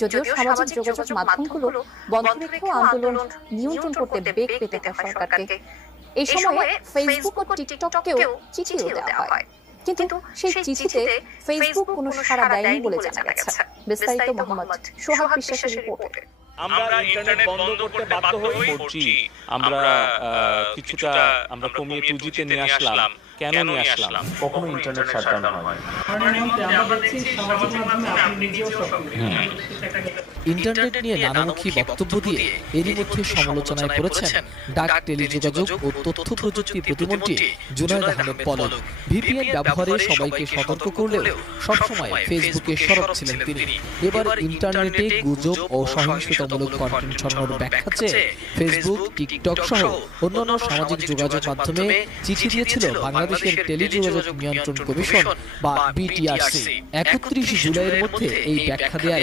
যদিও সামাজিক যোগাযোগ মাধ্যমগুলো বন্ধ রেখেও আন্দোলন নিয়ন্ত্রণ করতে বেগ পেতে হয় সরকারকে। এই সময়ে ফেসবুক ও টিকটককেও চিঠিও দেওয়া হয়, কিন্তু সেই চিঠিতে ফেসবুক কোনো সাড়া দেয়নি বলে জানা গেছে। বিস্তারিত মোহাম্মদ সোহাগ বিশ্বাসের রিপোর্টে। আমরা ইন্টারনেট বন্ধ করতে বাধ্য হই 4G আমরা কিছুটা আমরা কমিয়ে 2G তে নিয়ে আসলাম। কেন নিয়ে আসলাম? কখনো ইন্টারনেট শাটডাউন হয় ইন্টারনেট নিয়ে নানামুখী বক্তব্য দিয়ে এরই মধ্যে সমালোচনায় পড়েছেন ডাক, টেলিযোগাযোগ ও তথ্য প্রযুক্তি প্রতিমন্ত্রী জুনায়েদ আহমেদ পলক। ভিপিএন ব্যবহারে সবাইকে সতর্ক করলেও সবসময় ফেসবুকে সরব ছিলেন তিনি। এবার ইন্টারনেটে গুজব ও সহিংসতামূলক কন্টেন্ট ছড়ানোর ব্যাখ্যা চেয়ে ফেসবুক, টিকটক সহ অন্যান্য সামাজিক যোগাযোগ মাধ্যমে চিঠি দিয়েছিল বাংলাদেশের টেলিযোগাযোগ নিয়ন্ত্রণ কমিশন বা বিটিআরসি। 31 জুলাইয়ের মধ্যে এই ব্যাখ্যা দেওয়ার